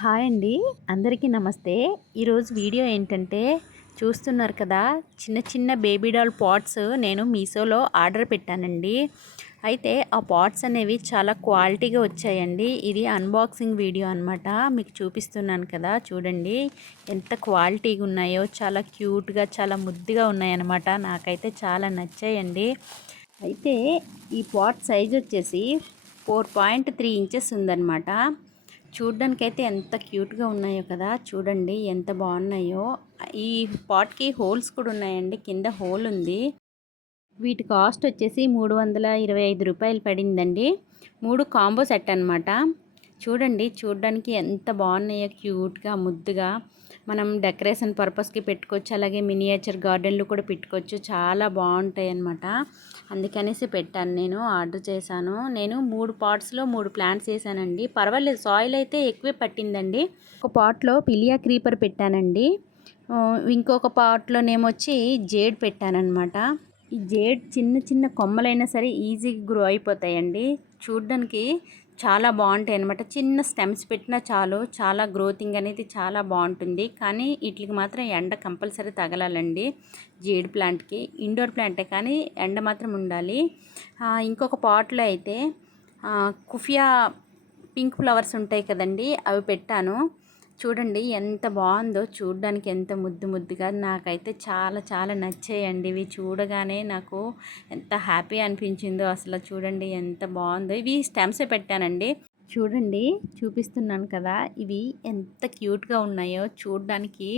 Hi అండి. అందరికీ నమస్తే. ఈరోజు వీడియో ఏంటంటే చూస్తున్నారు కదా చిన్న చిన్న బేబీ డాల్ పాట్స్ నేను మీషోలో ఆర్డర్ పెట్టానండి. అయితే ఆ పాట్స్ అనేవి చాలా క్వాలిటీగా వచ్చాయండి. ఇది అన్బాక్సింగ్ వీడియో అనమాట మీకు చూపిస్తున్నాను కదా చూడండి. ఎంత క్వాలిటీగా ఉన్నాయో చాలా క్యూట్గా చాలా ముద్దుగా ఉన్నాయన్నమాట నాకైతే చాలా నచ్చాయండి. అయితే ఈ పాట్ సైజ్ వచ్చేసి ఫోర్ పాయింట్ త్రీ ఇంచెస్ ఉందన్నమాట. చూడ్డానికైతే ఎంత క్యూట్గా ఉన్నాయో కదా చూడండి ఎంత బాగున్నాయో. ఈ పాట్కి హోల్స్ కూడా ఉన్నాయండి కింద హోల్ ఉంది. వీటి కాస్ట్ వచ్చేసి మూడు వందల ఇరవై ఐదు రూపాయలు పడిందండి. మూడు కాంబో సెట్ అనమాట చూడండి చూడడానికి ఎంత బాగున్నాయో క్యూట్గా ముద్దుగా. మనం డెకరేషన్ పర్పస్కి పెట్టుకోవచ్చు. అలాగే మినియేచర్ గార్డెన్లు కూడా పెట్టుకోవచ్చు. చాలా బాగుంటాయి అన్నమాట అందుకనేసి పెట్టాను. నేను ఆర్డర్ చేశాను. నేను మూడు పాట్స్లో మూడు ప్లాంట్స్ వేసానండి. పర్వాలేదు సాయిల్ అయితే ఎక్కువే పట్టిందండి. ఒక పాట్లో పిలియా క్రీపర్ పెట్టానండి. ఇంకొక పాట్లోనేమొచ్చి జేడ్ పెట్టానమాట ఈ జేడ్ చిన్న చిన్న కొమ్మలైనా సరే ఈజీగా గ్రో అయిపోతాయండి. చూడ్డానికి చాలా బాగుంటాయి అనమాట చిన్న స్టెమ్స్ పెట్టినా చాలు చాలా గ్రోతింగ్ అనేది చాలా బాగుంటుంది. కానీ వీటికి మాత్రం ఎండ కంపల్సరీ తగలాలండి. జీడి ప్లాంట్కి ఇండోర్ ప్లాంటే కానీ ఎండ మాత్రం ఉండాలి. ఇంకొక పాట్లో అయితే కుఫియా పింక్ ఫ్లవర్స్ ఉంటాయి కదండి అవి పెట్టాను. చూడండి ఎంత బాగుందో చూడడానికి ఎంత ముద్దు ముద్దుగా నాకైతే చాలా చాలా నచ్చాయండి. ఇవి చూడగానే నాకు ఎంత హ్యాపీ అనిపించిందో అసలు చూడండి ఎంత బాగుందో. ఇవి స్టెమ్సే పెట్టానండి. చూడండి చూపిస్తున్నాను కదా ఇవి ఎంత క్యూట్గా ఉన్నాయో చూడడానికి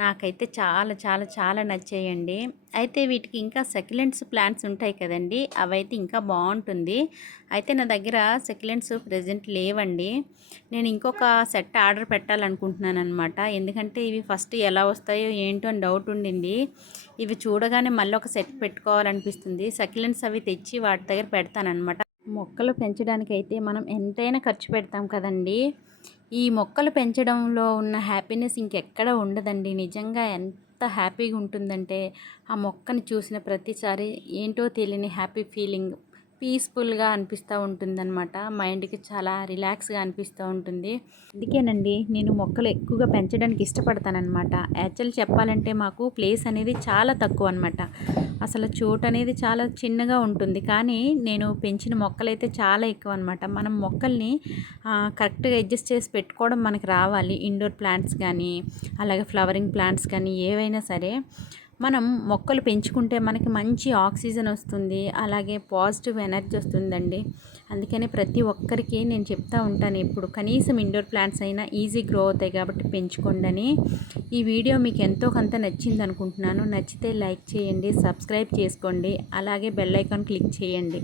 నాకైతే చాలా చాలా చాలా నచ్చాయండి. అయితే వీటికి ఇంకా సెకిలెంట్స్ ప్లాంట్స్ ఉంటాయి కదండి అవైతే ఇంకా బాగుంటుంది. అయితే నా దగ్గర సెకిలెంట్స్ ప్రజెంట్ లేవండి. నేను ఇంకొక సెట్ ఆర్డర్ పెట్టాలనుకుంటున్నాను అనమాట ఎందుకంటే ఇవి ఫస్ట్ ఎలా వస్తాయో ఏంటో అని డౌట్ ఉండింది. ఇవి చూడగానే మళ్ళీ ఒక సెట్ పెట్టుకోవాలనిపిస్తుంది. సెకిలెంట్స్ అవి తెచ్చి వాటి దగ్గర పెడతానమాట మొక్కలు పెంచడానికి అయితే మనం ఎంతైనా ఖర్చు పెడతాం కదండి. ఈ మొక్కలు పెంచడంలో ఉన్న హ్యాపీనెస్ ఇంకెక్కడ ఉండదండి. నిజంగా ఎంత హ్యాపీగా ఉంటుందంటే ఆ మొక్కని చూసిన ప్రతిసారి ఏంటో తెలియని హ్యాపీ ఫీలింగ్ పీస్ఫుల్గా అనిపిస్తూ ఉంటుందన్నమాట. మైండ్కి చాలా రిలాక్స్గా అనిపిస్తూ ఉంటుంది. అందుకేనండి నేను మొక్కలు ఎక్కువగా పెంచడానికి ఇష్టపడతానమాట యాక్చువల్ చెప్పాలంటే మాకు ప్లేస్ అనేది చాలా తక్కువ అనమాట అసలు చోటు అనేది చాలా చిన్నగా ఉంటుంది. కానీ నేను పెంచిన మొక్కలైతే చాలా ఎక్కువ అనమాట మనం మొక్కల్ని కరెక్ట్గా అడ్జస్ట్ చేసి పెట్టుకోవడం మనకు రావాలి. ఇండోర్ ప్లాంట్స్ కానీ అలాగే ఫ్లవరింగ్ ప్లాంట్స్ కానీ ఏవైనా సరే. మనం మొక్కలు పెంచుకుంటే మనకి మంచి ఆక్సిజన్ వస్తుంది అలాగే పాజిటివ్ ఎనర్జీ వస్తుందండి. అందుకని ప్రతి ఒక్కరికి నేను చెప్తా ఉంటాను ఇప్పుడు కనీసం ఇండోర్ ప్లాంట్స్ అయినా ఈజీ గ్రో అవుతాయి కాబట్టి పెంచుకోండి ఈ వీడియో మీకు ఎంతో కొంత నచ్చింది అనుకుంటున్నాను. నచ్చితే లైక్ చేయండి సబ్స్క్రైబ్ చేసుకోండి అలాగే బెల్ ఐకాన్ క్లిక్ చేయండి.